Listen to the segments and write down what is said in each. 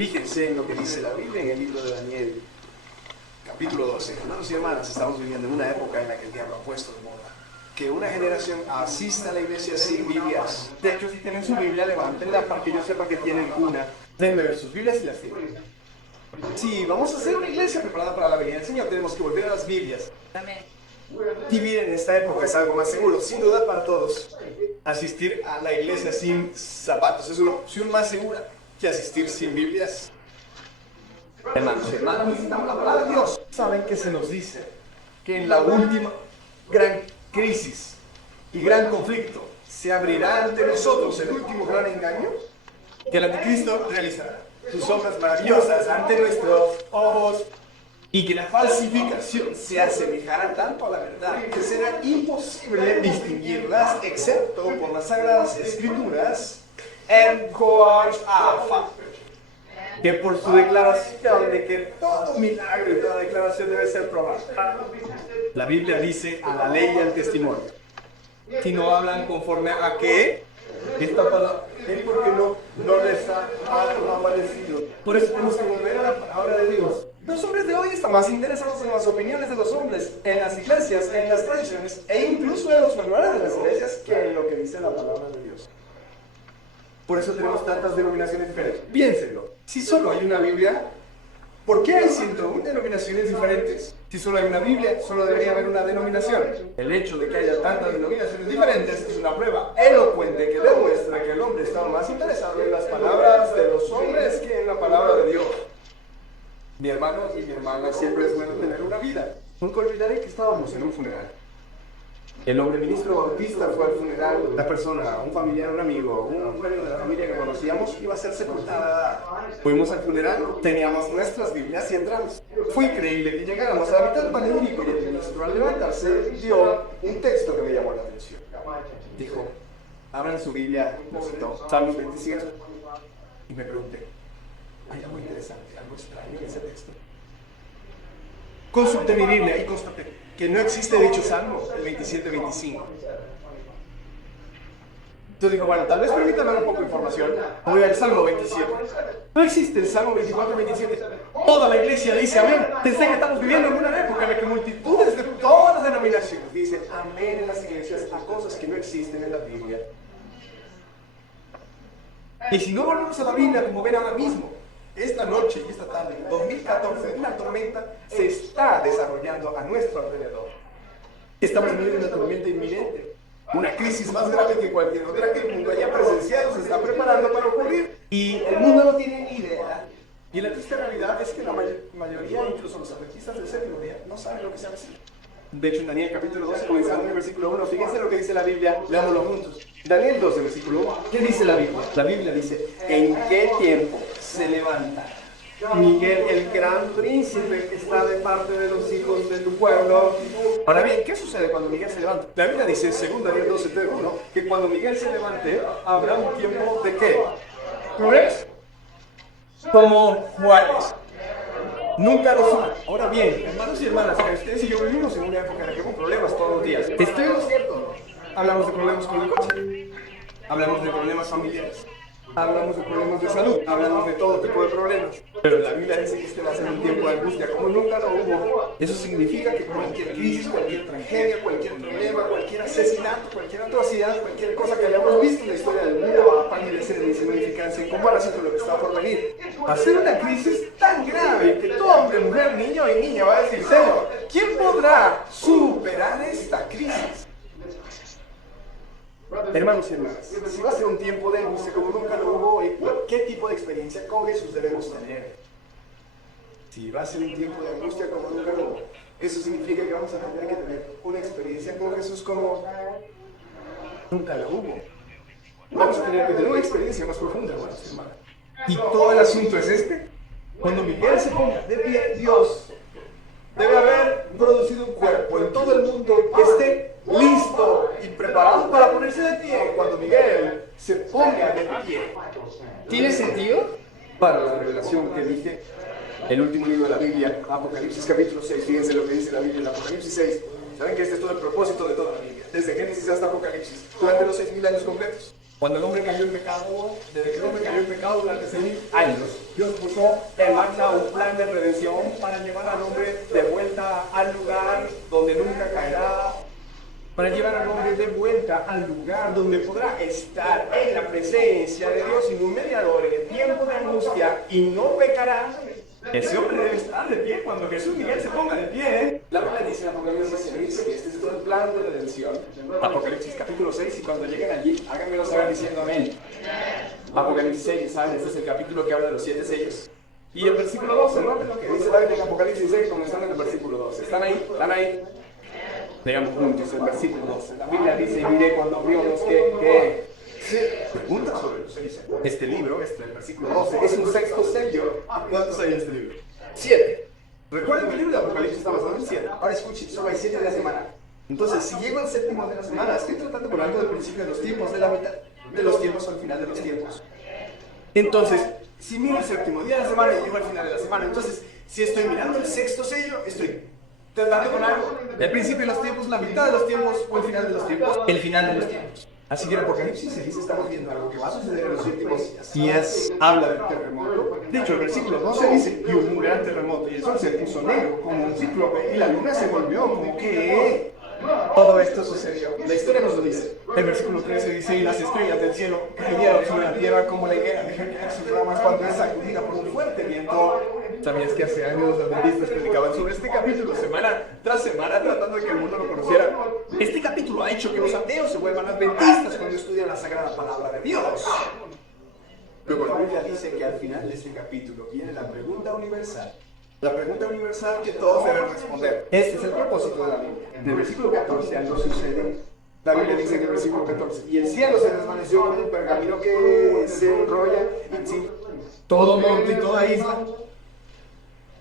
Fíjense en lo que dice la Biblia en el libro de Daniel, capítulo 12. Hermanos y hermanas, estamos viviendo en una época en la que el diablo ha puesto de moda que una generación asista a la iglesia sin Biblias. De hecho, si tienen su Biblia, levántenla para que yo sepa que tienen una. Déjenme ver sus Biblias y las tienen. Si vamos a hacer una iglesia preparada para la venida del Señor, tenemos que volver a las Biblias. Amén. Vivir en esta época es algo más seguro, sin duda para todos. Asistir a la iglesia sin zapatos es una opción más segura que asistir sin Biblias. Hermanos y hermanas, necesitamos la palabra de Dios. ¿Saben qué se nos dice? Que en la última gran crisis y gran conflicto se abrirá ante nosotros el último gran engaño que el anticristo realizará sus obras maravillosas ante nuestros ojos y que la falsificación se asemejará tanto a la verdad que será imposible distinguirlas excepto por las sagradas escrituras en coafa, que por su declaración de que todo milagro y toda declaración debe ser probada. La Biblia dice a la ley y al testimonio. Si no hablan conforme a qué, esta palabra es porque no les ha aparecido. Por eso tenemos que volver a la palabra de Dios. Los hombres de hoy están más interesados en las opiniones de los hombres, en las iglesias, en las tradiciones e incluso en los manuales de las iglesias que en lo que dice la palabra de Dios. Por eso tenemos tantas denominaciones diferentes. Piénsenlo. Si solo hay una Biblia, ¿por qué hay 101 denominaciones diferentes? Si solo hay una Biblia, solo debería haber una denominación. El hecho de que haya tantas denominaciones diferentes es una prueba elocuente que demuestra que el hombre está más interesado en las palabras de los hombres que en la palabra de Dios. Mi hermano y mi hermana, siempre es bueno tener una vida. Nunca olvidaré que estábamos en un funeral. El hombre ministro bautista fue al funeral. La persona, un familiar, un amigo, un miembro de la familia que conocíamos iba a ser sepultada. Fuimos al funeral, teníamos nuestras Biblias y entramos. Fue increíble que llegáramos a la mitad panegírico y el ministro al levantarse dio un texto que me llamó la atención. Dijo, abran su Biblia, citó Salmos 27. Y me pregunté, ¿hay algo interesante, algo extraño en ese texto? Consulté mi Biblia y constaté que no existe dicho salmo, el 27-25. Entonces digo, bueno, tal vez permítanme un poco de información. Voy al Salmo 27. No existe el Salmo 24-27. Toda la iglesia dice amén. Desde que estamos viviendo en una época en la que multitudes de todas las denominaciones dicen amén en las iglesias a cosas que no existen en la Biblia. Y si no volvemos a la Biblia, como ven ahora mismo, esta noche y esta tarde, 2014, una tormenta se está desarrollando a nuestro alrededor. Estamos viviendo una tormenta inminente, una crisis más grave que cualquier otra que el mundo haya presenciado, se está preparando para ocurrir y el mundo no tiene ni idea. Y la triste realidad es que la mayoría, incluso los adventistas del séptimo día, no saben lo que se avecina. De hecho, en Daniel capítulo 12, comenzando en el versículo 1, fíjense lo que dice la Biblia, leámoslo juntos. Daniel 12, versículo 1, ¿qué dice la Biblia? La Biblia dice, ¿en qué tiempo se levanta Miguel, el gran príncipe que está de parte de los hijos de tu pueblo? Ahora bien, ¿qué sucede cuando Miguel se levanta? La Biblia dice, según Daniel 12, 1, que cuando Miguel se levante, habrá un tiempo de ¿qué? ¿Lo ves? Como Juárez. Nunca lo son. Ahora bien, hermanos y hermanas, ustedes y yo vivimos en una época en la que hubo problemas todos los días. ¿Estoy en lo cierto? Hablamos de problemas con el coche, hablamos de problemas familiares, hablamos de problemas de salud, hablamos de todo tipo de problemas. Pero la Biblia dice que este va a ser un tiempo de angustia como nunca lo hubo. Eso significa que cualquier crisis, cualquier tragedia, cualquier problema, cualquier asesinato, cualquier atrocidad, cualquier cosa que hayamos visto en la historia del mundo va a palidecer de insignificancia en comparación con lo que está por venir. Va a ser una crisis tan grave que todo hombre, mujer, niño y niña va a decir, Señor, ¿quién podrá superar esta crisis? Hermanos y hermanas, si va a ser un tiempo de angustia como nunca lo hubo, ¿qué tipo de experiencia con Jesús debemos tener? Si va a ser un tiempo de angustia como nunca lo hubo, eso significa que vamos a tener que tener una experiencia con Jesús como nunca lo hubo. Vamos a tener que tener una experiencia más profunda, hermanos y hermanas. Y todo el asunto es este. Cuando Miguel se ponga de pie, Dios debe haber producido un cuerpo en todo el mundo que esté listo y preparado para ponerse de pie cuando Miguel se ponga de pie. ¿Tiene sentido? Para la revelación que dije, el último libro de la Biblia, Apocalipsis capítulo 6, fíjense lo que dice la Biblia en Apocalipsis 6. Saben que este es todo el propósito de toda la Biblia, desde Génesis hasta Apocalipsis, durante los 6.000 años completos. Cuando el hombre cayó en pecado, desde que el hombre cayó en pecado durante 6.000 años, Dios puso puso en marcha un plan de redención para llevar al hombre de vuelta al lugar donde nunca caerá, para llevar al hombre de vuelta al lugar donde podrá estar en la presencia de Dios sin un mediador en el tiempo de angustia y no pecará. Ese hombre debe estar de pie cuando Jesús Miguel se ponga de pie. La Biblia dice en Apocalipsis 6 que este es el plan de redención. Apocalipsis capítulo 6, y cuando lleguen allí, háganmelo saber diciendo amén. Apocalipsis 6, ¿saben? Este es el capítulo que habla de los 7 sellos. Y el versículo 12, ¿no? Lo que dice la Biblia en Apocalipsis 6, comenzando en el versículo 12. ¿Están ahí? ¿Están ahí? Leamos juntos el versículo 12. La Biblia dice, mire cuando abrió los que se pregunta sobre los 6 sellos. Este libro, el versículo 12, es un sexto sello. ¿Cuántos hay en este libro? 7. Recuerden que el libro de Apocalipsis está basado en 7. Ahora escuchen, solo hay 7 de la semana. Entonces, si llego al séptimo de la semana, estoy tratando con algo del principio de los tiempos, de la mitad de los tiempos al final de los tiempos. Entonces, si miro el séptimo día de la semana y llego al final de la semana, entonces, si estoy mirando el sexto sello, estoy tratando con algo del principio de los tiempos, la mitad de los tiempos o el final de los tiempos, el final de los tiempos. Así que en Apocalipsis 6 estamos viendo algo que va a suceder en los últimos días. Habla del terremoto. De hecho, el versículo 12 dice, y hubo un gran terremoto, y el sol se puso negro como un cíclope, y la luna se volvió como que... Todo esto sucedió. La historia nos lo dice. El versículo 13 dice, y las estrellas del cielo cayeron sobre la tierra como la higuera dejan caer sus ramas cuando es sacudida por un fuerte viento. ¿Sabías que hace años los adventistas predicaban sobre este capítulo semana tras semana tratando de que el mundo lo conociera? Este capítulo ha hecho que los ateos se vuelvan adventistas cuando estudian la sagrada palabra de Dios. Luego la Biblia dice que al final de este capítulo viene la pregunta universal. La pregunta universal que todos deben responder. Este es el propósito de la Biblia. En el versículo 14 algo sucede. La Biblia dice en el versículo 14, y el cielo se desvaneció como un pergamino que se enrolla, y sí, todo monte y toda isla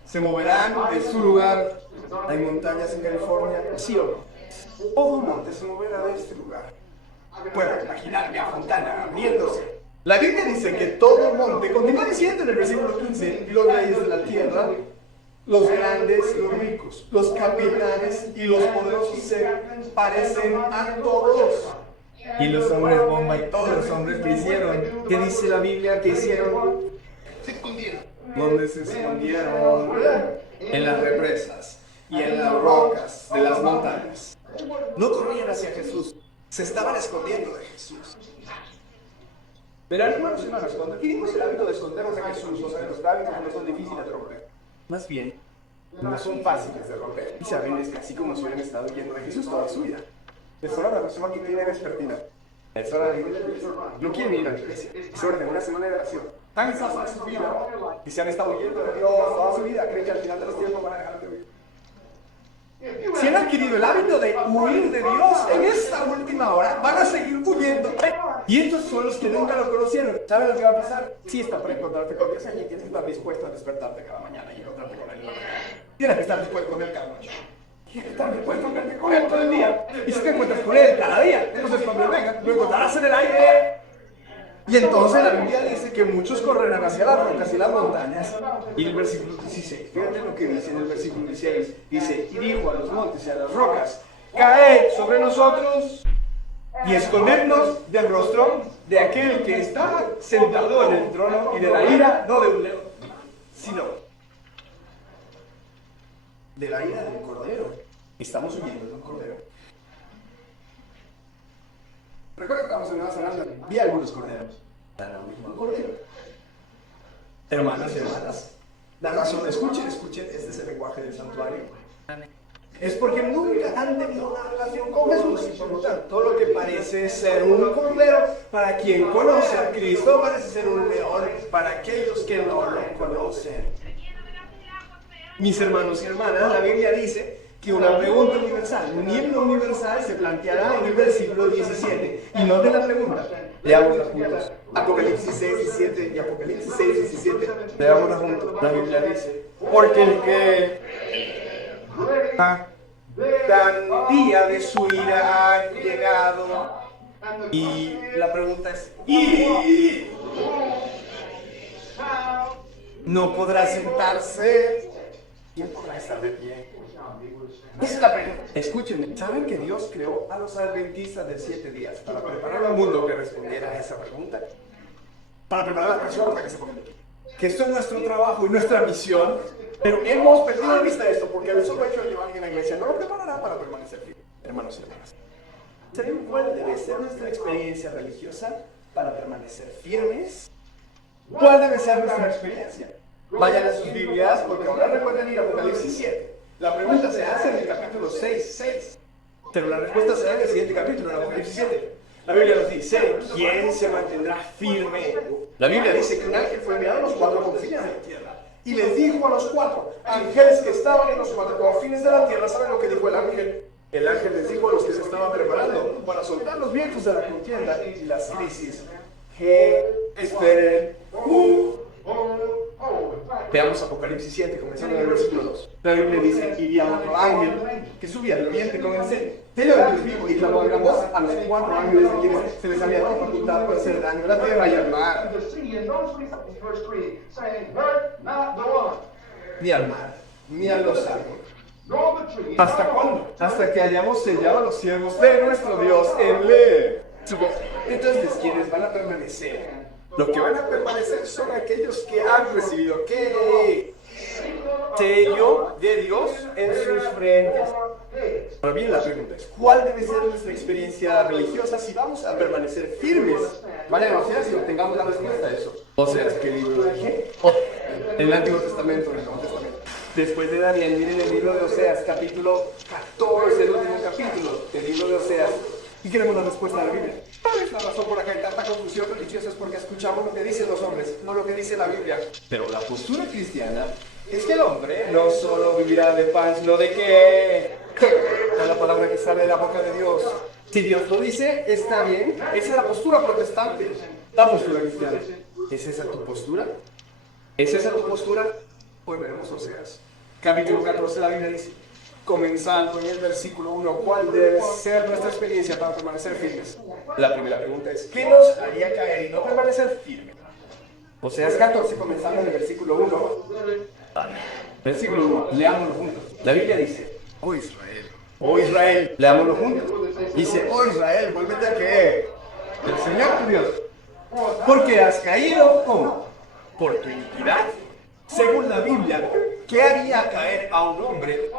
se moverán de su lugar. Hay montañas en California, ¿sí o no? Todo monte se moverá de este lugar. Puedo imaginarme a Fontana abriéndose. La Biblia dice que todo monte, continúa diciendo en el versículo 15, y los reyes de la tierra, los grandes, los ricos, los capitanes y los poderosos se parecen a todos. Y los hombres bomba y todos los hombres que hicieron. ¿Qué dice la Biblia que hicieron? Se escondieron. ¿Dónde se escondieron? En las represas y en las rocas de las montañas. No corrían hacia Jesús, se estaban escondiendo de Jesús. Verán, hermanos y hermanas, cuando adquirimos el hábito de escondernos de Jesús, los hábitos no son difíciles de romper. Más bien, no son fáciles de romper. Y saben, es casi como si hubieran estado yendo de Jesús toda su vida. Es hora de la persona que tiene vespertina. Es hora de ir a la iglesia. No quieren ir a la iglesia. Es hora de una semana de oración. Tan exhausta de su vida y se han estado yendo de Dios toda su vida. Creen que al final de los tiempos van a dejar de huir. Si han adquirido el hábito de huir de Dios en esta última hora, van a seguir huyendo. Y estos son los que nunca lo conocieron. ¿Saben lo que va a pasar? Sí está para encontrarte con Dios allí. Tienes que estar dispuesto a despertarte cada mañana y encontrarte con Él. Tienes que estar dispuesto con Él cada noche. Tienes que estar dispuesto a verte con Él todo el día. Y si te encuentras con Él cada día, entonces cuando Él venga, lo encontrarás en el aire. Y entonces la Biblia dice que muchos correrán hacia las rocas y las montañas. Y el versículo 16, fíjate lo que dice en el versículo 16. Dice, y dijo a los montes y a las rocas, caed sobre nosotros y escondednos del rostro de aquel que está sentado en el trono y de la ira, no de un león, sino de la ira del cordero. Estamos huyendo de un cordero. Recuerdo que estábamos en Nueva Zelanda, vi algunos corderos. Un cordero. Hermanas y hermanas, la razón, escuchen, este es el lenguaje del santuario. Es porque nunca han tenido una relación con Jesús y por lo tanto, todo lo que parece ser un cordero para quien conoce a Cristo parece ser un león para aquellos que no lo conocen. Mis hermanos y hermanas, la Biblia dice que una pregunta universal, un himno universal se planteará en el versículo 17. Y noten la pregunta, leámosla juntos. Apocalipsis 6, 17 y Apocalipsis 6, 17. Leámosla juntos. La Biblia dice, porque el que tan día de su ira ha llegado. Y la pregunta es, ¿y no podrá sentarse? ¿Quién podrá estar de pie? Esa es la pregunta. Escúchenme, ¿saben que Dios creó a los adventistas de 7 días para preparar al mundo que respondiera a esa pregunta? Para preparar a la persona para que se ponga de pie. que esto es nuestro trabajo y nuestra misión, pero hemos perdido de vista esto porque el solo hecho de llevar a alguien a la iglesia no lo preparará para permanecer firme. Hermanos y hermanas, ¿saben cuál debe ser nuestra experiencia religiosa para permanecer firmes? ¿Cuál debe ser nuestra experiencia? Vayan a sus Biblias porque ahora recuerden ir a Apocalipsis 7. La pregunta se hace en el capítulo 6, pero la respuesta se da en el siguiente capítulo, en Apocalipsis 7. La Biblia nos dice, ¿quién se mantendrá firme? La Biblia dice que un ángel fue enviado a los 4 confines de la tierra y les dijo a los 4 ángeles que estaban en los 4 confines de la tierra, ¿saben lo que dijo el ángel? El ángel les dijo a los que se estaban preparando para soltar los vientos de la contienda y las crisis, que esperen. Veamos Apocalipsis 7, comenzando en el versículo 2. La Biblia dice, y vi a otro ángel que subía al viento con el cetro del Dios vivo y clamó a gran voz a los 4 ángeles a quienes se les había dado facultad para hacer daño a la tierra y al mar. Ni al mar, ni a los árboles. ¿Hasta cuándo? Hasta que hayamos sellado a los siervos de nuestro Dios en leer su voz. Entonces, ¿quiénes van a permanecer? Los que van a permanecer son aquellos que han recibido ¿qué? Sello de Dios en sus frentes. Ahora bien, la pregunta es, ¿cuál debe ser nuestra experiencia religiosa si vamos a permanecer firmes? Vayan a Oseas y obtengamos la respuesta a eso. Oseas, ¿qué libro dije? En el Antiguo Testamento, en el Nuevo Testamento. Después de Daniel, miren el libro de Oseas, capítulo 14, el último capítulo del libro de Oseas. Y queremos la respuesta de la Biblia. ¿Cuál es la razón por la que hay tanta confusión religiosa? Es porque escuchamos lo que dicen los hombres, no lo que dice la Biblia. Pero la postura cristiana es que el hombre no solo vivirá de pan, sino de qué. Es la palabra que sale de la boca de Dios. Si Dios lo dice, está bien. Esa es la postura protestante. La postura cristiana. ¿Es esa tu postura? ¿Es esa tu postura? Pues veremos Oseas. Capítulo 14, la Biblia dice, comenzando en el versículo 1, ¿cuál debe ser nuestra experiencia para permanecer firmes? La primera pregunta es, ¿qué nos haría caer y no permanecer firmes? Oseas 14, comenzando en el versículo 1. Versículo 1, leámoslo juntos. La Biblia dice, oh Israel, leámoslo juntos. Dice, oh Israel, vuélvete a creer el Señor tu Dios, porque has caído, ¿cómo? Por tu iniquidad. Según la Biblia, ¿qué haría caer a un hombre?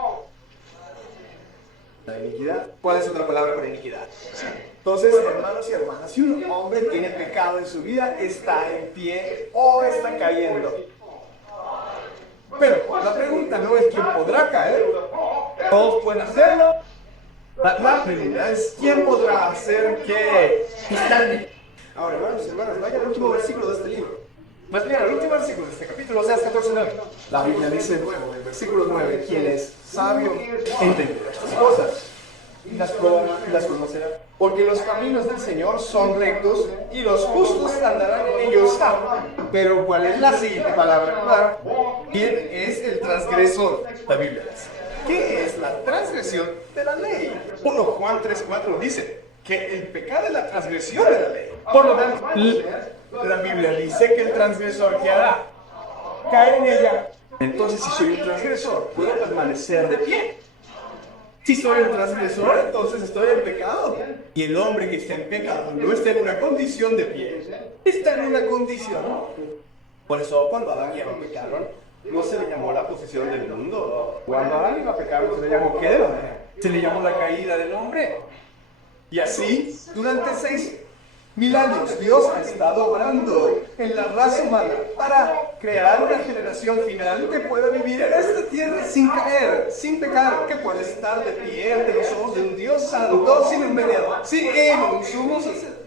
La iniquidad. ¿Cuál es otra palabra para iniquidad? Entonces, hermanos y hermanas, si un hombre tiene pecado en su vida, está en pie o está cayendo. Pero la pregunta no es quién podrá caer. Todos pueden hacerlo. La pregunta es quién podrá hacer qué. Ahora, hermanos y hermanas, vaya al último versículo de este libro. Pues mira, el último versículo de este capítulo, Oseas 14:9. La Biblia dice de nuevo, en el versículo 9, quien es sabio entenderá estas cosas y las probará y las conocerá. Porque los caminos del Señor son rectos y los justos andarán en ellos. Pero ¿cuál es la siguiente palabra? ¿Quién es el transgresor? La Biblia dice, ¿qué es la transgresión de la ley? 1 Juan 3:4 dice que el pecado es la transgresión de la ley. Por lo tanto, la Biblia dice que el transgresor que hará caer en ella. Entonces, si soy un transgresor, ¿puedo permanecer de pie? Si soy un transgresor, entonces estoy en pecado. Y el hombre que está en pecado no está en una condición de pie, está en una condición. Por eso, cuando Adán y Eva pecaron, no se le llamó la posesión del mundo. Cuando Adán iba a pecar, se le llamó ¿qué? Se le llamó la caída del hombre. Y así, durante 6.000 años, Dios ha estado obrando en la raza humana para crear una generación final que pueda vivir en esta tierra sin caer, sin pecar, que pueda estar de pie ante los ojos de un Dios santo, sin un mediador, sin un sumo sacerdote,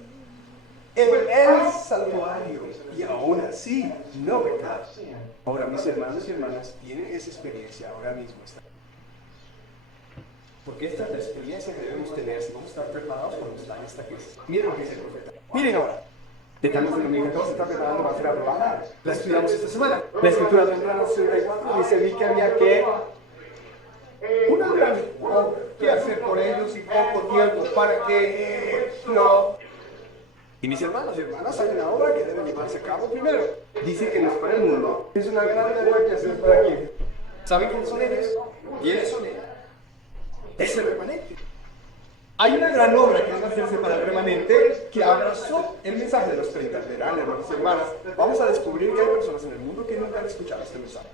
en el santuario, y aún así no pecar. Ahora, mis hermanos y hermanas tienen esa experiencia ahora mismo. Porque esta es la experiencia que debemos tener si vamos a estar preparados cuando está en esta crisis. Miren lo que dice el profeta. Miren ahora. Dejamos de domingo, todos se está preparando para ser aprobada. La estudiamos esta semana. La escritura de Números 64 dice vi que había que una gran obra que hacer por ellos y poco tiempo para que no. Y mis hermanos y hermanas, hay una obra que debe llevarse a cabo primero. Dice que no es para el mundo. Es una gran tarea que hacer para quién. ¿Saben quiénes son ellos? ¿Quiénes son ellos? Es el remanente. Hay una gran obra que es hacerse para el remanente que abrazó el mensaje de los 30. Verán, hermanos y hermanas, vamos a descubrir que hay personas en el mundo que nunca han escuchado este mensaje.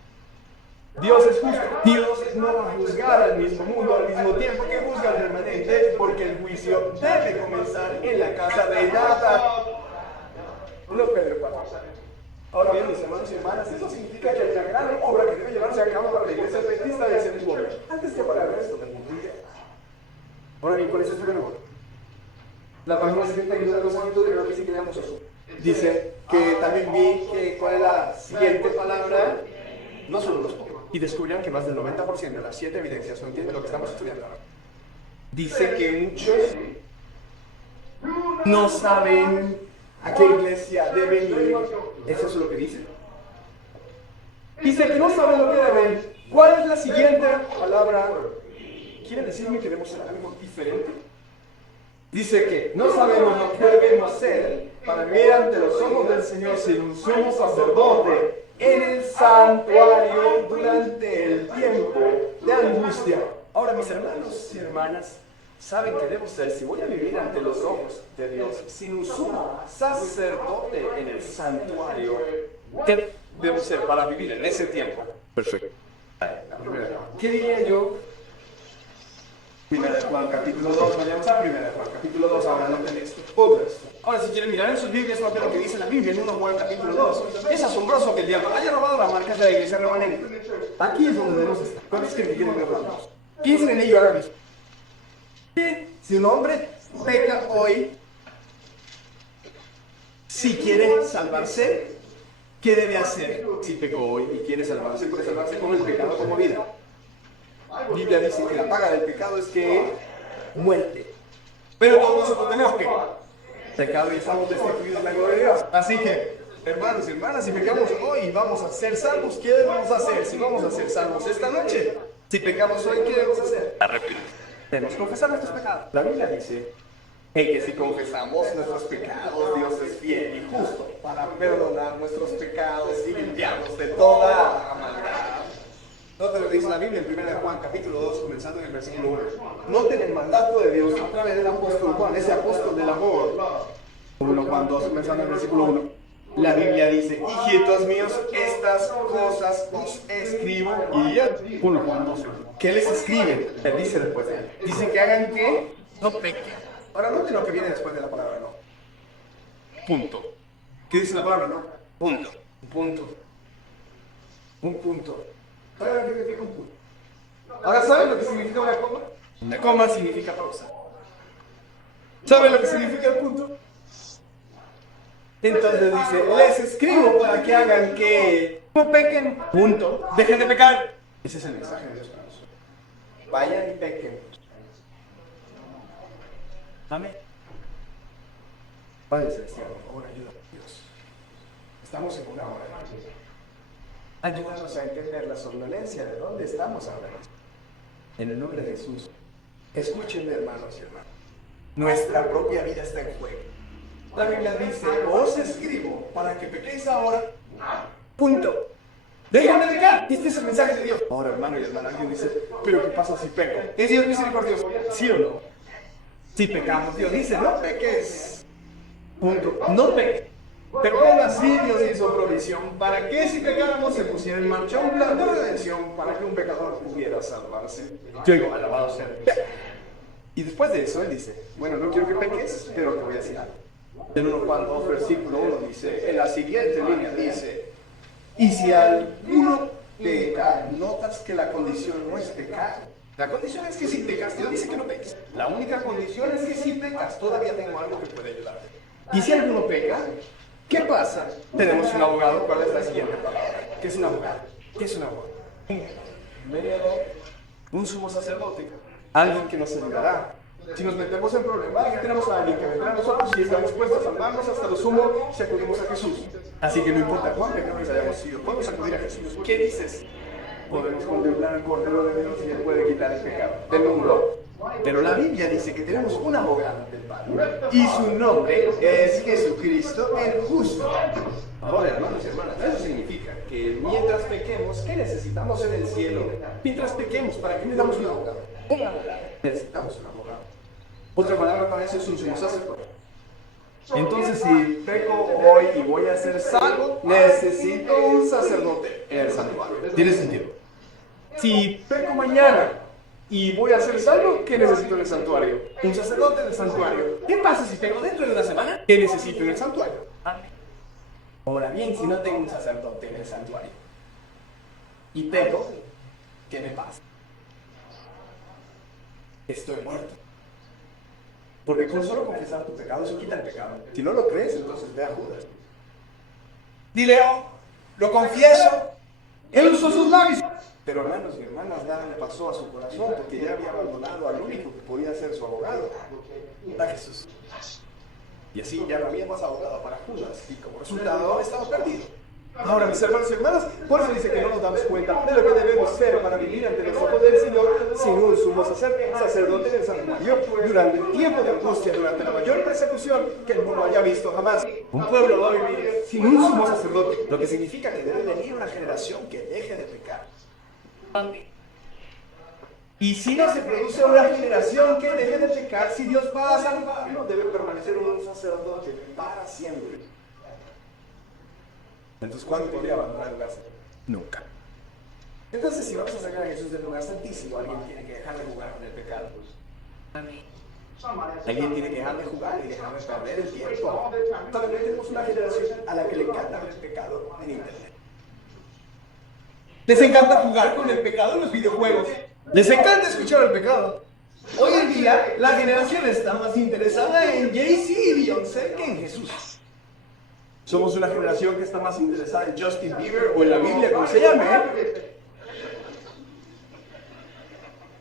Dios es justo. Dios no va a juzgar al mismo mundo al mismo tiempo que juzga al remanente, porque el juicio debe comenzar en la casa de Nata. No, Pedro 4. Ahora bien, mis hermanos y hermanas, eso significa que hay una gran obra que debe llevarse a cabo para la iglesia adventista del séptimo día, antes que para el resto del mundo. Ahora bien, ¿cuál es este fenómeno? La página 71 de los ejemplos de creo que sí que leamos eso. Dice que también vi que cuál es la siguiente palabra, no solo los pocos, y descubrieron que más del 90% de las 7 evidencias no entienden lo que estamos estudiando ahora. Dice que muchos no saben a qué iglesia deben ir. ¿Eso es lo que dice? Dice que no saben lo que deben. ¿Cuál es la siguiente palabra? ¿Quiere decirme que debemos ser algo diferente? Dice que no sabemos lo que debemos ser para vivir ante los ojos del Señor sin un sumo sacerdote en el santuario durante el tiempo de angustia. Ahora, mis hermanos y hermanas, saben que debo ser, si voy a vivir ante los ojos de Dios sin un sumo sacerdote en el santuario, ¿qué debo ser para vivir en ese tiempo? Perfecto. ¿Qué diría yo? Primera de Juan capítulo 2, vayamos a Primera de Juan capítulo 2, ahora noten esto. Ahora, si quieren mirar en sus Biblias, noten lo que dice la Biblia en 1 Juan capítulo 2. Es asombroso que el diablo haya robado las marcas de la iglesia remanente. Aquí es donde debemos estar. ¿Cuántos creen que quieren verlo? Piensen en ello ahora mismo. Si un hombre peca hoy, si quiere salvarse, ¿qué debe hacer? Si pecó hoy y quiere salvarse, puede salvarse con el pecado como vida. La Biblia dice que la paga del pecado es que muerte. Pero todos nosotros tenemos que pecado y estamos destituidos de la gloria de Dios. Así que, hermanos y hermanas, si pecamos hoy y vamos a ser salvos, ¿qué debemos hacer? Si vamos a ser salvos esta noche, si pecamos hoy, ¿qué debemos hacer? Debemos confesar nuestros pecados. La Biblia dice que si confesamos nuestros pecados, Dios es fiel y justo para perdonar nuestros pecados y limpiarnos de toda maldad. Noten lo que dice la Biblia en 1 Juan capítulo 2, comenzando en el versículo 1. Noten el mandato de Dios a través del apóstol Juan, ese apóstol del amor. 1 Juan 2, comenzando en el versículo 1. La Biblia dice, hijitos míos, estas cosas os escribo. Y ya, 1 Juan 2. ¿Qué les escribe? Él dice después de él. Dice que hagan que no pequen. Ahora noten lo que viene después de la palabra no. Punto. ¿Qué dice la palabra no? Punto. Un punto. Un punto. ¿Saben lo que significa un punto? Ahora, ¿saben lo que significa una coma? Una coma significa pausa. ¿Saben lo que significa el punto? Entonces dice, les escribo para que hagan que no pequen, punto, dejen de pecar. Ese es el mensaje de Dios para nosotros. Vayan y pequen. Amén. Padre Celestial, por favor, ayúdanos, Dios. Estamos en una hora. Ayúdanos a entender la somnolencia de dónde estamos ahora. En el nombre de Jesús. Escúchenme, hermanos y hermanas. Nuestra propia vida está en juego. La Biblia dice, os escribo para que pequéis ahora. Punto. Déjenme de pecar. Este es el mensaje de Dios. Ahora, hermano y hermana, alguien dice, pero ¿qué pasa si peco? ¿Es Dios misericordioso? ¿Sí o no? Si pecamos, Dios dice, no peques. Punto. No peques. Pero aún así Dios hizo provisión para que si pecáramos se pusiera en marcha un plan de redención para que un pecador pudiera salvarse. Yo digo, alabado sea Dios. Y después de eso él dice, bueno, no quiero que peques, pero te voy a decir algo. En 1 Juan 2, versículo 1 dice, en la siguiente línea dice, y si alguno peca, notas que la condición no es pecar. La condición es que si pecas, Dios dice que no peques. La única condición es que si pecas, todavía tengo algo que puede ayudarte. Y si alguno peca, ¿qué pasa? Tenemos un abogado. ¿Cuál es la siguiente palabra? ¿Qué es un abogado? ¿Qué es un abogado? Un mediador, un sumo sacerdote, alguien que nos ayudará. Si nos metemos en problemas, tenemos a alguien que vendrá a nosotros y estamos dispuestos a salvarnos hasta lo sumo si acudimos a Jesús. Así que no importa cuán pecadores hayamos sido, podemos acudir a Jesús. ¿Qué dices? Podemos contemplar al Cordero de Dios y Él puede quitar el pecado del mundo. Pero la Biblia dice que tenemos un abogado del Padre y su nombre es Jesucristo el justo. Ahora, hermanos y hermanas, eso significa que mientras pequemos, ¿qué necesitamos en el cielo? Mientras pequemos, ¿para qué necesitamos un abogado? Un abogado. Necesitamos un abogado. Otra palabra para eso es un sumo sacerdote. Entonces, si peco hoy y voy a ser salvo, necesito un sacerdote en el santuario. ¿Tiene sentido? Si peco mañana y voy a ser salvo, ¿qué necesito en el santuario? Un sacerdote en el santuario. ¿Qué pasa si peco dentro de una semana? ¿Qué necesito en el santuario? Ahora bien, si no tengo un sacerdote en el santuario y peco, ¿qué me pasa? Estoy muerto. Porque con solo confesar tu pecado, eso quita el pecado. Si no lo crees, entonces ve a Judas. Dile, oh, lo confieso. Él usó sus labios. Pero hermanos y hermanas, nada le pasó a su corazón porque ya había abandonado al único que podía ser su abogado, a Jesús. Y así ya no había más abogado para Judas. Y como resultado, estaba perdido. Ahora, mis hermanos y hermanas, por eso dice que no nos damos cuenta de lo que debemos ser para vivir ante los ojos del Señor sin un sumo sacerdote del santuario durante el tiempo de angustia, durante la mayor persecución que el mundo haya visto jamás. Un pueblo va a vivir sin un sumo sacerdote, lo que significa que debe venir una generación que deje de pecar. Y si no se produce una generación que deje de pecar, si Dios va a salvarlo, debe permanecer un sacerdote para siempre. Entonces, ¿cuándo podría abandonar el lugar santo? Nunca. Entonces, si vamos a sacar a Jesús del lugar santísimo, alguien tiene que dejar de jugar con el pecado. Alguien tiene que dejar de jugar y dejar de perder el tiempo. Todavía tenemos una generación a la que le encanta ver el pecado en internet. Les encanta jugar con el pecado en los videojuegos. Les encanta escuchar el pecado. Hoy en día, la generación está más interesada en Jay-Z y Beyoncé que en Jesús. Somos una generación que está más interesada en Justin Bieber o en la Biblia, como se llame.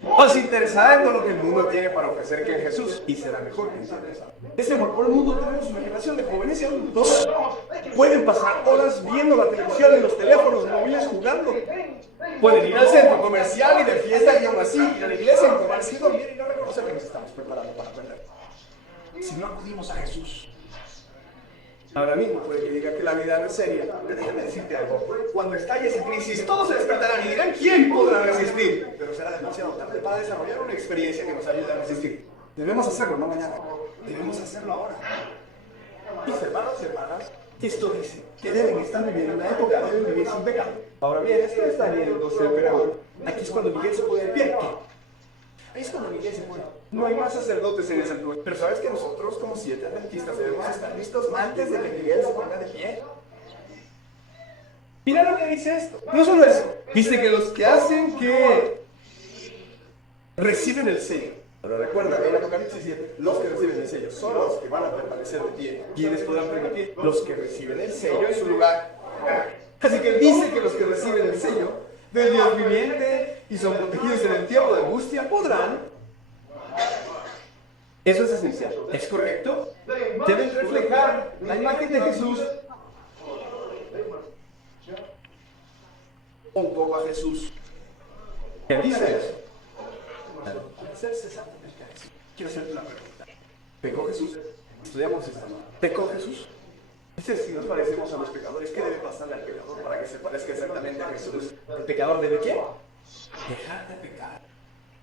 Más interesada en todo lo que el mundo tiene para ofrecer que en Jesús. Y será mejor que interesada. Este por el mundo tenemos una generación de jóvenes y adultos. Pueden pasar horas viendo la televisión en los teléfonos móviles jugando. Pueden ir al centro comercial y de fiesta y aún así ir a la iglesia, encomarse y dormir y no reconocer que nos estamos preparando para perder. Si no acudimos a Jesús. Ahora mismo puede que diga que la vida no es seria, pero déjame decirte algo. Cuando estalle esa crisis, todos se despertarán y dirán ¿quién podrá resistir? Pero será demasiado tarde para desarrollar una experiencia que nos ayude a resistir. Debemos hacerlo, no mañana. Debemos hacerlo ahora. Mis hermanos y hermanas, esto dice que deben estar viviendo una época, deben vivir sin pecado. Ahora bien, esto está yéndose el pecador. Aquí es cuando Miguel se pone de pie. Ahí es cuando Miguel se pone. No hay más sacerdotes en el santuario. Pero sabes que nosotros, como 7 adventistas, debemos estar listos antes de que Miguel se ponga de pie. Mira lo que dice esto. No solo eso. Dice que los que hacen que reciben el sello. Pero recuerda, en Apocalipsis 7, los que reciben el sello son los que van a permanecer de pie. ¿Quiénes podrán permanecer? Los que reciben el sello en su lugar. Así que dice que los que reciben el sello del Dios viviente y son protegidos en el tiempo de angustia podrán. Eso es esencial. ¿Es correcto? Deben reflejar la imagen de Jesús. Un poco a Jesús. ¿Qué dice eso? Quiero hacerte una pregunta. ¿Pecó Jesús? Estudiamos esta noche. ¿Pecó Jesús? Si nos parecemos a los pecadores, ¿qué debe pasarle al pecador para que se parezca exactamente a Jesús? ¿El pecador debe qué? Dejar de pecar.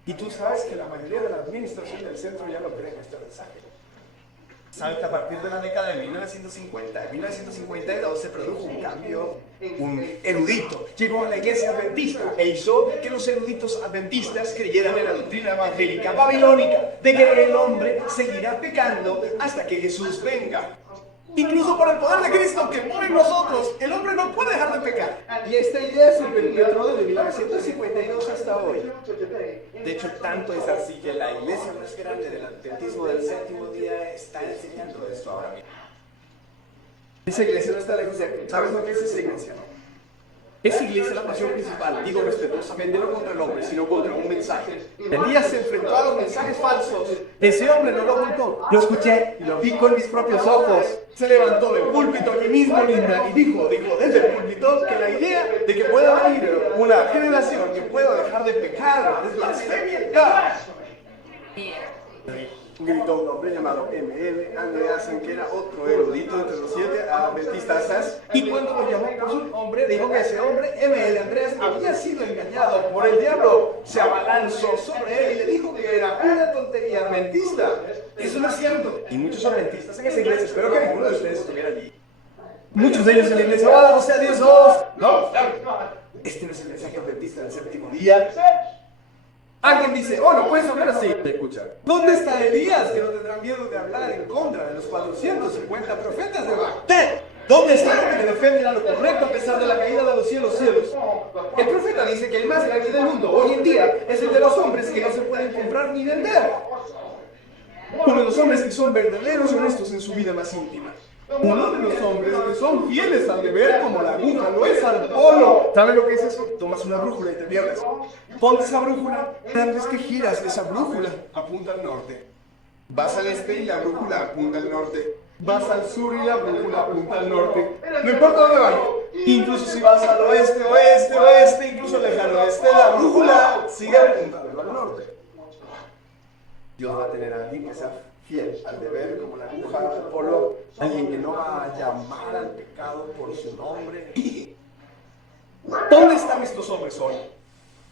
Y tú sabes que la mayoría de la administración del centro ya lo cree en este mensaje. Sabes que a partir de la década de 1950, en 1952 se produjo un cambio. Un erudito llegó a la iglesia adventista e hizo que los eruditos adventistas creyeran en la doctrina evangélica babilónica de que el hombre seguirá pecando hasta que Jesús venga. Incluso por el poder de Cristo que mora en nosotros, el hombre no puede dejar de pecar. Y esta idea se perpetuó desde 1952 hasta hoy. De hecho, tanto es así que la iglesia más grande del adventismo del séptimo día está enseñando esto ahora mismo. Esa iglesia no está lejos de aquí. ¿Sabes lo que es esa iglesia? Esa iglesia es la pasión principal, digo respetuosamente, no contra el hombre, sino contra un mensaje. Elías se enfrentó a los mensajes falsos. Ese hombre no lo ocultó. Lo escuché y lo vi con mis propios ojos. Se levantó del púlpito aquí mismo, Linda, y dijo desde el púlpito que la idea de que pueda venir una generación que pueda dejar de pecar es blasfemia. Gritó un hombre llamado M.L. Andreasen, que era otro erudito entre los 7 adventistas, y cuando lo llamó por su nombre, dijo que ese hombre, M.L. Andreasen, entonces había sido engañado por el diablo, se abalanzó sobre él y le dijo que era una tontería adventista. Eso no es cierto. Y muchos son adventistas en esa iglesia. Espero que ninguno de ustedes estuviera allí. Muchos de ellos en la iglesia, ¡oh, sea Dios! No, este no es el mensaje adventista del séptimo día. Alguien dice, oh, no puedes hablar así. Escucha, ¿dónde está Elías que no tendrá miedo de hablar en contra de los 450 profetas de Baal? ¿Dónde está el hombre que defiende lo correcto a pesar de la caída de los cielos? El profeta dice que el más grande del mundo hoy en día es el de los hombres que no se pueden comprar ni vender. Uno de los hombres que son verdaderos y honestos en su vida más íntima. Uno de los hombres que son fieles al deber como la aguja lo es al polo. ¿Sabes lo que es eso? Tomas una brújula y te pierdes. Ponte esa brújula. Cada vez que giras esa brújula apunta al norte. Vas al este y la brújula apunta al norte. Vas al sur y la brújula apunta al norte. No importa dónde vayas. Incluso si vas al oeste, incluso lejano oeste, la brújula sigue apuntando al norte. Dios va a tener a alguien que sea fiel al deber como la aguja al polo, alguien que no va a llamar al pecado por su nombre. ¿Dónde están estos hombres hoy?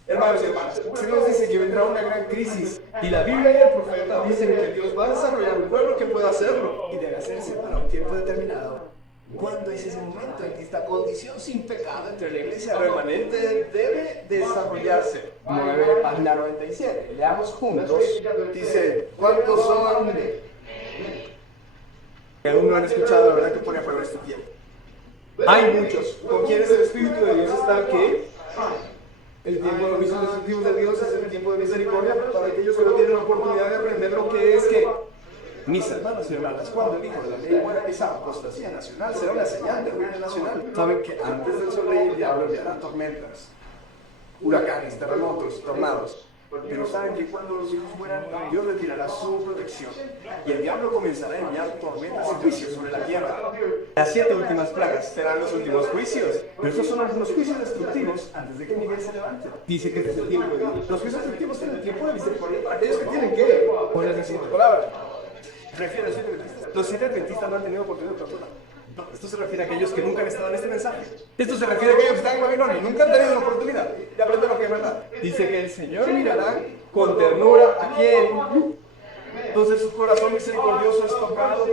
Hermanos y hermanas, se nos dice que vendrá una gran crisis y la Biblia y el profeta dicen que Dios va a desarrollar un pueblo que pueda hacerlo y debe hacerse para un tiempo determinado. ¿Cuándo es ese momento en que esta condición sin pecado entre la iglesia remanente debe desarrollarse? 9, página 97. Leamos juntos. Dice, ¿cuántos son? Que aún no han escuchado, la verdad que pone a prueba este tiempo. Hay muchos. ¿Con quienes el Espíritu de Dios está aquí? El tiempo de los juicios destructivos de Dios es el tiempo de misericordia para aquellos que no tienen la oportunidad de aprender lo que es que, mis hermanos y hermanas, cuando el Hijo de la Ley muera, esa apostasía nacional será una señal de ruina nacional. Saben que antes del sol el diablo enviará tormentas, huracanes, terremotos, tornados. Pero saben que cuando los hijos mueran, Dios retirará su protección y el diablo comenzará a enviar tormentas y juicios sobre la tierra. Las 7 últimas plagas serán los últimos juicios, pero estos son algunos juicios destructivos antes de que Miguel se levante. Dice que este es el tiempo de Dios. Los juicios destructivos son el tiempo de misericordia para aquellos que tienen que poner la siguiente palabra. Refiere a los 7 adventistas. Los 7 adventistas no han tenido oportunidad de persona. No, esto se refiere a aquellos que nunca han estado en este mensaje. Esto se refiere a aquellos que están en Babilonia y nunca han tenido la oportunidad de aprender lo que es verdad. Dice que el Señor mirará con ternura a quien. Entonces su corazón misericordioso es tocado.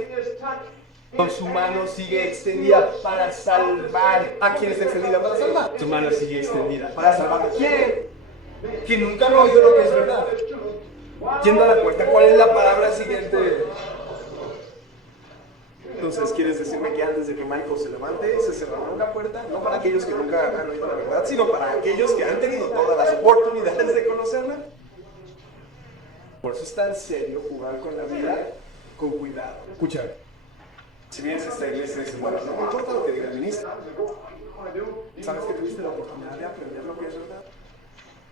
Con su mano sigue extendida para salvar. ¿A quién está extendida para salvar? Su mano sigue extendida para salvar a quién. Que nunca han oído lo que es verdad. ¿Quién da la cuenta? ¿Cuál es la palabra siguiente? Entonces, ¿quieres decirme que antes de que Michael se levante, se cerrará una puerta? No para aquellos que nunca han oído la verdad, sino para aquellos que han tenido todas las oportunidades de conocerla. Por eso es tan serio jugar con la vida con cuidado. Escucha, si vienes a esta iglesia y dices, bueno, no me importa lo que diga el ministro. ¿Sabes que tuviste la oportunidad de aprender lo que es verdad?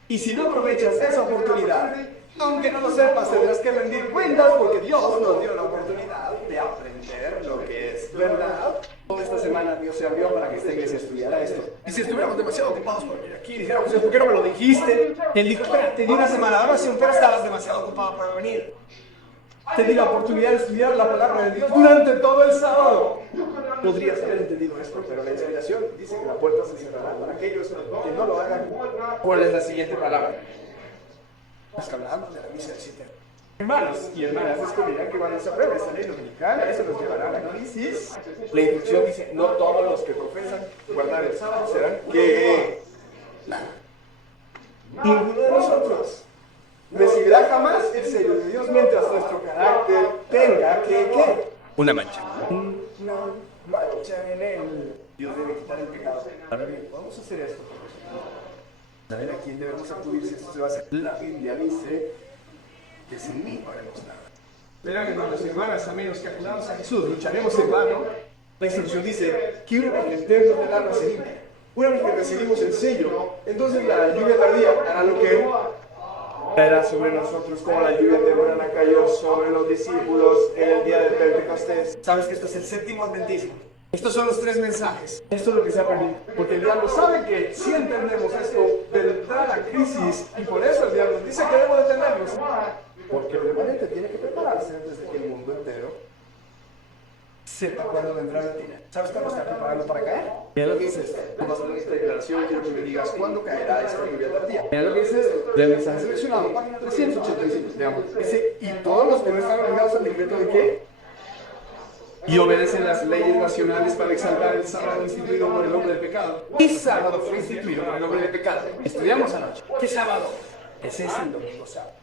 Y si no aprovechas esa oportunidad, aunque no lo sepas, tendrás que rendir cuentas porque Dios nos dio la oportunidad de aprender lo que es verdad. Toda esta semana Dios se abrió para que esta iglesia estudiara esto. Y si estuviéramos demasiado ocupados por venir aquí, dijéramos, ¿por qué no me lo dijiste? Él dijo, espera, te di una semana, ahora sí, pero estabas demasiado ocupado para venir. Te di la oportunidad de estudiar la palabra de Dios durante todo el sábado. Podrías haber entendido esto, pero la inspiración dice que la puerta se cerrará para aquellos que no lo hagan. ¿Cuál es la siguiente palabra? Los que hablamos de la misa del 7. Hermanos y hermanas descubrirán que cuando se apruebe esta ley dominical, eso nos llevará a la crisis. La instrucción dice, no todos los que profesan guardar el sábado serán que ninguno de nosotros recibirá jamás el sello de Dios mientras nuestro carácter tenga que una mancha. Una mancha en él. Dios debe quitar el pecado. Ahora bien, vamos a hacer esto. A ver a quién debemos acudir si esto se va a hacer. La Biblia dice que sin mí no haremos nada. Verán, hermanos y hermanas, a menos que acudamos a Jesús, lucharemos en vano. La instrucción dice que una vez que el templo del alma se limpia, una vez que recibimos el sello, entonces la lluvia tardía hará lo que caerá sobre nosotros como la lluvia temprana cayó sobre los discípulos en el día de Pentecostés. ¿Sabes que esto es el séptimo adventismo? Estos son los 3 mensajes. Esto es lo que se ha perdido. Porque el diablo sabe que si entendemos esto, vendrá la crisis. Y por eso el diablo dice que debemos detenernos. Porque el remanente tiene que prepararse antes de que el mundo entero sepa cuándo vendrá la tira. ¿Sabes cuándo está preparando para caer? Mira lo que dices. Tú vas a hacer esta declaración y quiero que me digas cuándo caerá esta lluvia tardía. Mira lo que dices del mensaje seleccionado, página 385. Digamos. Dice, y todos los que no están obligados al decreto de qué? Y obedecen las leyes nacionales para exaltar el sábado instituido por el hombre del pecado. ¿Qué sábado fue instituido por el hombre del pecado? Estudiamos anoche. ¿Qué sábado? Ese es el domingo sábado.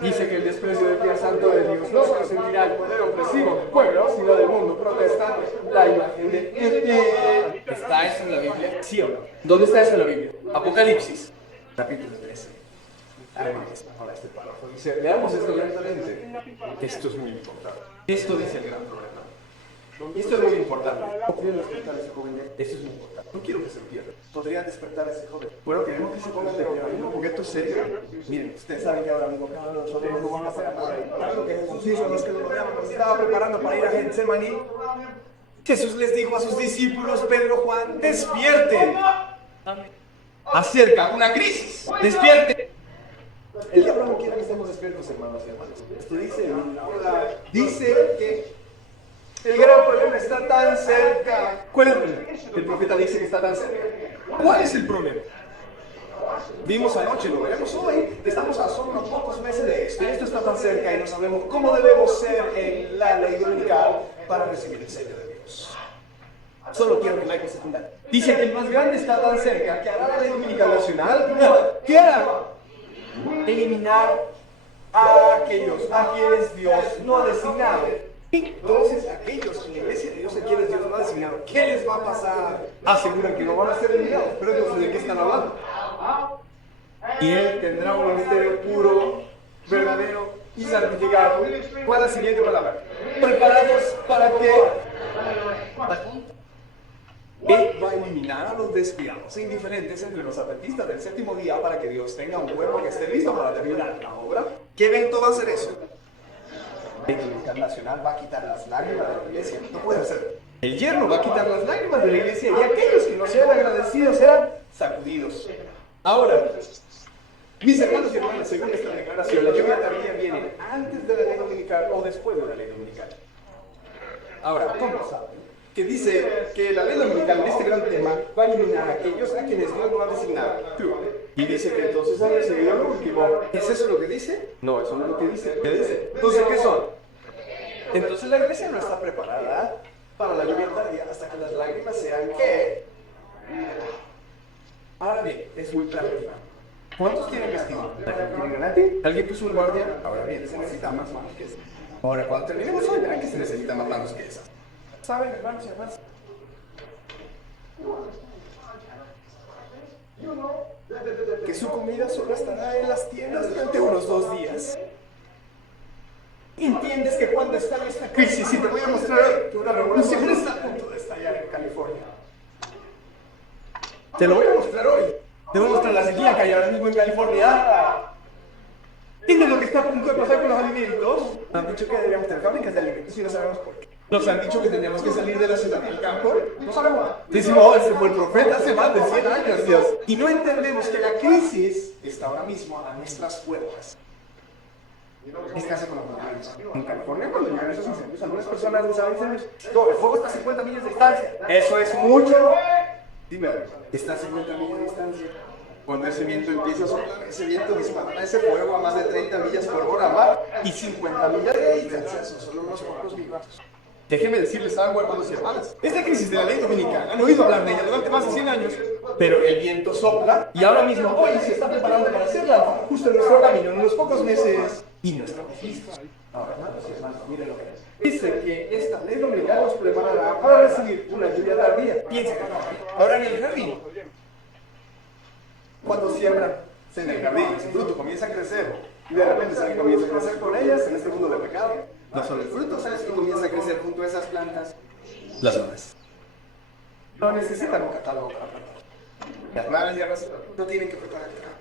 Dice que el desprecio del día santo de Dios no solo sentirá el poder opresivo del pueblo, sino del mundo protestante. La imagen de... ¿Está eso en la Biblia? ¿Sí o no? ¿Dónde está eso en la Biblia? Apocalipsis, capítulo 13. Ahora este párrafo dice, leamos esto lentamente. Esto es muy importante. Esto dice el gran problema. Esto es muy importante. No quiero despertar a ese joven. Esto es muy importante. No quiero que se lo pierda. Podrían despertar a ese joven. Bueno, queremos que se pongan de pie. Porque esto es serio. Miren, ustedes saben que ahora mismo cada uno de nosotros no van a hacer nada. Lo que Jesús hizo, los que lo rodeaban, nos estaba preparando para ir a Getsemaní. Jesús les dijo a sus discípulos, Pedro, Juan, despierten. Acerca una crisis. Despierten. El diablo no quiere que estemos despiertos, hermanos y hermanas. Esto dice que el gran problema está tan cerca. ¿Cuál es el problema? El profeta dice que está tan cerca. ¿Cuál es el problema? Vimos anoche, lo veremos hoy. Estamos a solo unos pocos meses de esto. Y esto está tan cerca y no sabemos cómo debemos ser en la ley dominical para recibir el sello de Dios. Solo quiero que la hay secundaria. Dice que el más grande está tan cerca que hará la ley dominical nacional. ¿Qué hará? Eliminar a aquellos a quienes Dios no ha designado. Entonces, aquellos que la iglesia de Dios a quienes Dios no ha designado, ¿qué les va a pasar? Aseguran que no van a ser eliminados. Pero entonces, ¿de qué están hablando? Y él tendrá un ministerio puro, verdadero y santificado. ¿Cuál es la siguiente palabra? Preparados para que Él va a eliminar a los desviados e indiferentes entre los adventistas del séptimo día para que Dios tenga un pueblo que esté listo para terminar la obra. ¿Qué evento va a hacer eso? El dominical nacional va a quitar las lágrimas de la iglesia. No puede hacerlo. El yerno va a quitar las lágrimas de la iglesia y aquellos que no sean agradecidos serán sacudidos. Ahora, mis hermanos y hermanas, según esta declaración, la lluvia tardía viene antes de la ley dominical o después de la ley dominical. Ahora, ¿cómo saben? Que dice que la ley dominical en este gran tema va a eliminar a aquellos a quienes Dios no ha designado. Y dice que entonces han recibido lo último. ¿Es eso lo que dice? No, eso no es lo que dice. ¿Qué dice? Entonces, ¿qué son? Entonces la iglesia no está preparada para la lluvia tardía hasta que las lágrimas sean ¿qué? Ahora bien, es muy práctico. ¿Cuántos tienen castigo? ¿Tienen granate? ¿Alguien puso un guardia? Ahora bien, se necesita más manos que esas. Ahora, cuando terminemos hoy, verán que se necesitan más manos que esas. ¿Saben, hermanos y hermanas? Que su comida solo estará en las tiendas durante unos 2 días. ¿Entiendes que cuando está en esta crisis, y te voy a mostrar que una revolución está a punto de estallar en California? Te lo voy a mostrar hoy. Te voy a mostrar la sequía que hay ahora mismo en California. ¿Entiendes lo que está a punto de pasar con los alimentos? Nos han dicho que deberíamos tener fábricas de alimentos y no sabemos por qué. Nos han dicho que tenemos que salir de la ciudad del campo. No sabemos. Decimos, oh, ese fue el profeta hace más de 100 años, Dios. Y no entendemos que la crisis está ahora mismo a nuestras puertas. Es casi con los incendios. En California, cuando llegan esos incendios, algunas personas les saben incendios. No, el fuego está a 50 millas de distancia. Eso es mucho. Dime, está a 50 millas de distancia. Cuando ese viento empieza a soplar, ese viento dispara ese fuego a más de 30 millas por hora más y 50 millas de distancia. Esos son unos pocos milagros. Déjenme decirles algo, hermanos y hermanas. Esta crisis de la ley dominical, han oído hablar de ella durante más de 100 años, pero el viento sopla y ahora mismo hoy se está preparando para hacerla justo en nuestro camino, en unos pocos meses, y no estamos listos. Ahora, hermanos y hermanas, miren lo que es. Dice que esta ley dominical nos preparará para recibir una lluvia tardía. Piensen, ahora en el jardín, cuando siembran en el jardín, el fruto comienza a crecer y de repente ¿sabes que comienza a crecer con ellas en este mundo de pecado? No solo el fruto, ¿sabes que comienza a crecer junto a esas plantas? Las flores. No necesitan un catálogo para plantar. Las madres y hermanas no tienen que preparar el trabajo.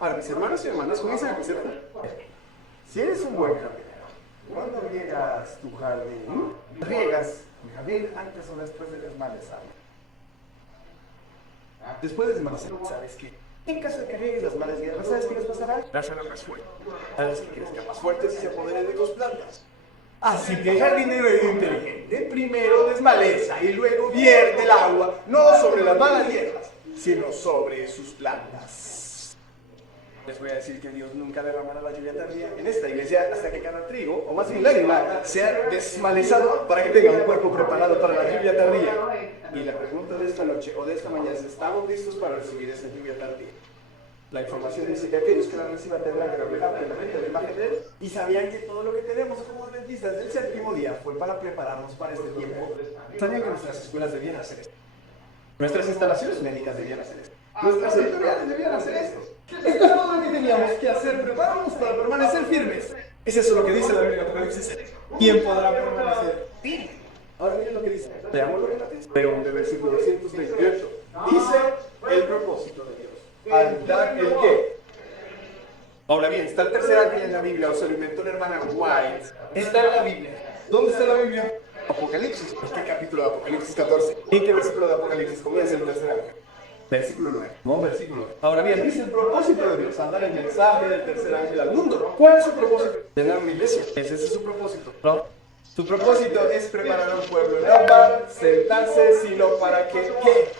Ahora, mis hermanos y hermanas comienzan a crecer. Si eres un buen jardinero, cuando riegas tu jardín, riegas el jardín antes o después de desmalezarlo. Después de desmalezarlo, ¿sabes qué? En caso de que riegues las malas hierbas, ¿sabes qué les pasará? Las harán más fuertes. A las que crezcan más fuertes y se apoderen de tus plantas. Así que el jardinero era inteligente. Primero desmaleza y luego vierte el agua, no sobre las malas hierbas, sino sobre sus plantas. Les voy a decir que Dios nunca derramará la lluvia tardía en esta iglesia hasta que cada trigo, o más bien lágrima, sea desmalezado para que tenga un cuerpo preparado para la lluvia tardía. Y la pregunta de esta noche o de esta mañana es: ¿estamos listos para recibir esa lluvia tardía? La información dice que aquellos que la reciban tendrán que reflejar plenamente la imagen de Él. Y sabían que todo lo que tenemos como adventistas del séptimo día fue para prepararnos para este tiempo. Sabían que nuestras escuelas debían hacer esto. Nuestras instalaciones médicas debían hacer esto. Nuestras editoriales debían hacer esto. Esto es todo lo que teníamos que hacer, prepararnos para permanecer firmes. Es eso lo que dice la Biblia en Apocalipsis. ¿Quién podrá permanecer firme? Ahora miren lo que dice. Leamos lo que dice. Pero en el versículo 228 dice el propósito de Dios. ¿Al dar el qué? Ahora bien, está el tercer ángel en la Biblia, o se lo inventó la hermana White. Está en la Biblia. ¿Dónde está la Biblia? Apocalipsis. ¿En qué capítulo de Apocalipsis 14? ¿En qué versículo de Apocalipsis comienza el tercer ángel? Versículo 9. No, versículo 9. Ahora bien, dice el propósito de Dios, a dar el mensaje del tercer ángel al mundo. ¿Cuál es su propósito? Tener una iglesia. Ese es su propósito. ¿No? Su propósito es preparar a un pueblo en Roma, sentarse, sino para que, ¿qué?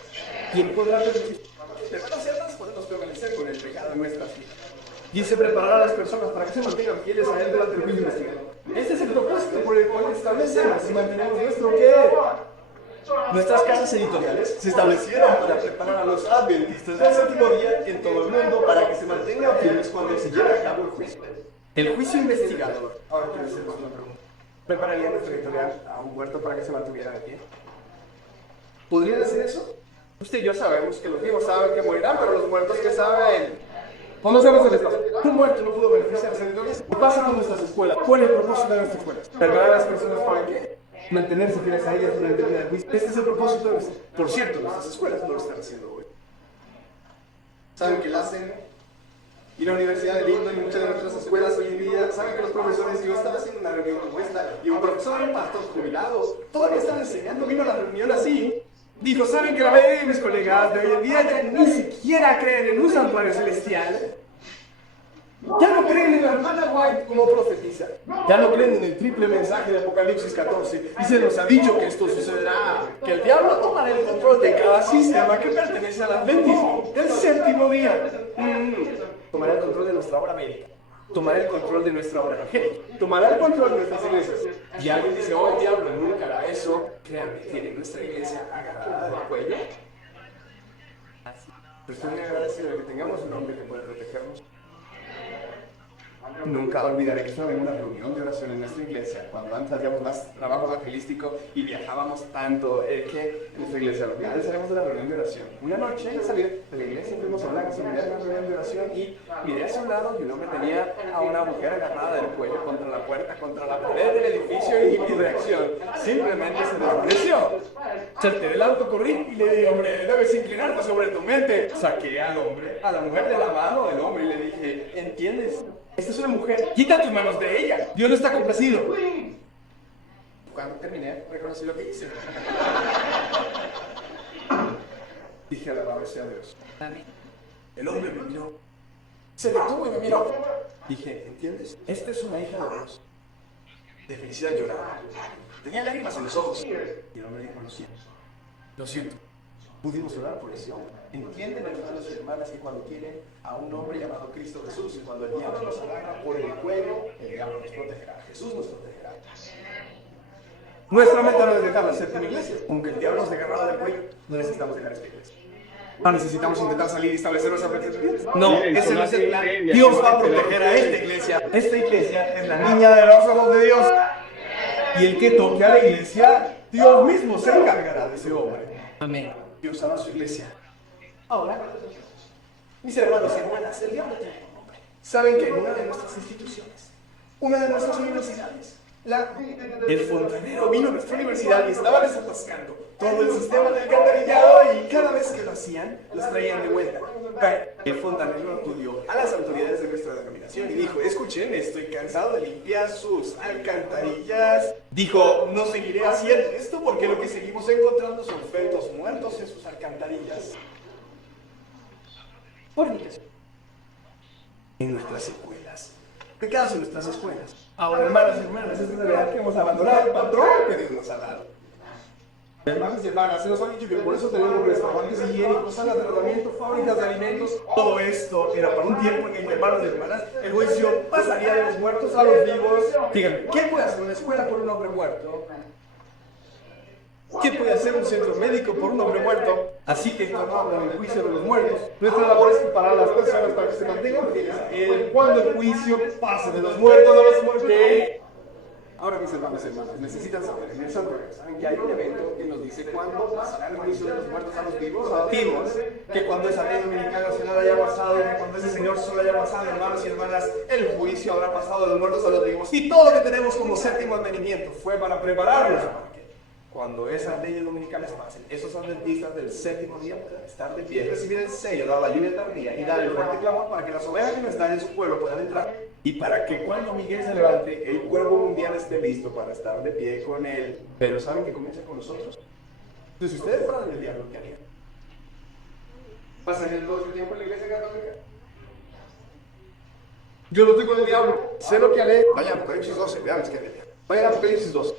¿Quién podrá permitir? Hermanos y hermanas, podemos permanecer con el pecado en nuestras vidas. Dice preparar a las personas para que se mantengan fieles a Él durante el juicio investigador. Este es el propósito por el cual establecemos y mantenemos nuestro qué. Nuestras casas editoriales se establecieron para preparar a los adventistas del séptimo día en todo el mundo para que se mantengan firmes cuando se lleve a cabo el juicio. El juicio investigador. Ahora quiero hacerles una pregunta. ¿Prepararía nuestra editorial a un muerto para que se mantuviera de pie? ¿Podrían hacer eso? Usted y yo sabemos que los vivos saben que morirán, pero los muertos que saben. Conocemos el estado. Un muerto no pudo beneficiarse de Dios. ¿Qué pasa con nuestras escuelas? ¿Cuál es el propósito de nuestras escuelas? ¿Preparar a las personas para qué? Mantenerse fieles a ellas durante el día del juicio. Este es el propósito de nuestras. Por cierto, nuestras escuelas no lo están haciendo hoy. ¿Saben que lo hacen? Ir a la Universidad de Lindo y muchas de nuestras escuelas hoy en día, saben que los profesores, yo estaba haciendo una reunión como esta, y un profesor, un pastor jubilado, todavía estaba enseñando, vino a la reunión así. Dijo: ¿saben que la mayoría de mis colegas de hoy en día ya ni siquiera creen en un santuario celestial? Ya no creen en la hermana White como profetiza. Ya no creen en el triple mensaje de Apocalipsis 14. Y se nos ha dicho que esto sucederá. Que el diablo tomará el control de cada sistema que pertenece al adventismo del séptimo día. Tomará el control de nuestra obra médica. Tomará el control de nuestra obra evangélica. Tomará el control de nuestras iglesias. Y alguien dice: oh, el diablo nunca hará eso. Créanme, tiene nuestra iglesia agarrada del cuello. Pero estoy muy agradecido de que tengamos un hombre que pueda protegernos. Nunca olvidaré que estaba en una reunión de oración en nuestra iglesia, cuando antes hacíamos más trabajo evangelístico y viajábamos tanto, que en nuestra iglesia local salíamos de la reunión de oración. Una noche salí de la iglesia, fuimos a la gasolinera de la reunión de oración y miré hacia un lado y un hombre tenía a una mujer agarrada del cuello contra la puerta, contra la pared del edificio, y mi reacción simplemente se desvaneció. Salté del auto, corrí y le dije: hombre, debes inclinarte sobre tu mente. Saqué al hombre, a la mujer de la mano del hombre y le dije: ¿entiendes? Esta es una mujer, quita tus manos de ella. Dios no está complacido. Cuando terminé, reconocí lo que hice. Dije: alabado sea Dios. El hombre me miró, se detuvo y me miró. Dije: ¿entiendes? Esta es una hija de Dios. De felicidad lloraba. Tenía lágrimas en los ojos. Y el hombre dijo: lo siento. Lo siento. Pudimos orar por ese hombre. Entienden, hermanos y hermanas, que cuando tienen a un hombre llamado Cristo Jesús, y cuando el diablo nos agarra por el cuello, el diablo nos protegerá. Jesús nos protegerá. Nuestra meta no es dejar la séptima iglesia. Aunque el diablo nos agarrado del cuello, no necesitamos dejar esta iglesia. No necesitamos intentar salir y establecer nuestra perspectiva. No, ese no es el plan. Dios va a proteger a esta iglesia. Esta iglesia es la niña de los ojos de Dios. Y el que toque a la iglesia, Dios mismo se encargará de ese hombre. Amén. Dios ama a su iglesia. Ahora, mis hermanos y hermanas, el diablo tiene un nombre. ¿Saben que en una de nuestras instituciones, una de nuestras universidades, el fontanero vino a nuestra universidad y estaba desatascando todo el sistema del alcantarillado, y cada vez que lo hacían, los traían de vuelta? El fontanero acudió a las autoridades de nuestra denominación y dijo: escuchen, estoy cansado de limpiar sus alcantarillas. Dijo: no seguiré haciendo esto porque lo que seguimos encontrando son fetos muertos en sus alcantarillas. Fornicación. En nuestras escuelas de cada una de nuestras escuelas. Ahora, hermanas y hermanas, es de verdad que hemos abandonado el patrón que Dios nos ha dado. Hermanos y hermanas, se nos ha dicho que por eso tenemos restaurantes higiénicos, salas de tratamiento, fábricas de alimentos. Todo esto era para un tiempo en que, hermanos y hermanas, el juicio pasaría de los muertos a los vivos. Díganme, ¿qué puede hacer una escuela por un hombre muerto? ¿Qué puede hacer un centro médico por un hombre muerto? Así que esto no habla del juicio de los muertos. Nuestra labor es preparar a las personas para que se mantengan fieles a Él cuando el juicio pase de los muertos a los muertos. Ahora, mis hermanos y hermanas, necesitan saber en el santuario, ¿saben que hay un evento que nos dice cuándo pasará el juicio de los muertos a los vivos? Activos, que cuando esa ley dominicana nacional haya pasado, que cuando ese Señor solo haya pasado, hermanos y hermanas, el juicio habrá pasado de los muertos a los vivos. Y todo lo que tenemos como séptimo advenimiento fue para prepararnos para que cuando esas leyes dominicanas pasen, esos adventistas del séptimo día puedan estar de pie, recibir el sello, dar la lluvia tardía y dar el fuerte clamor para que las ovejas que no están en su pueblo puedan entrar. Y para que cuando Miguel se levante, el cuervo mundial esté listo para estar de pie con él. Pero ¿saben que comienza con nosotros? Entonces, si ustedes fueran el diablo, ¿qué harían? ¿Pasarían todo el tiempo en la iglesia católica? Yo no estoy con el diablo. Sé lo que haré. Vayan a Apocalipsis 12, vean qué haré. Vayan a Apocalipsis 12.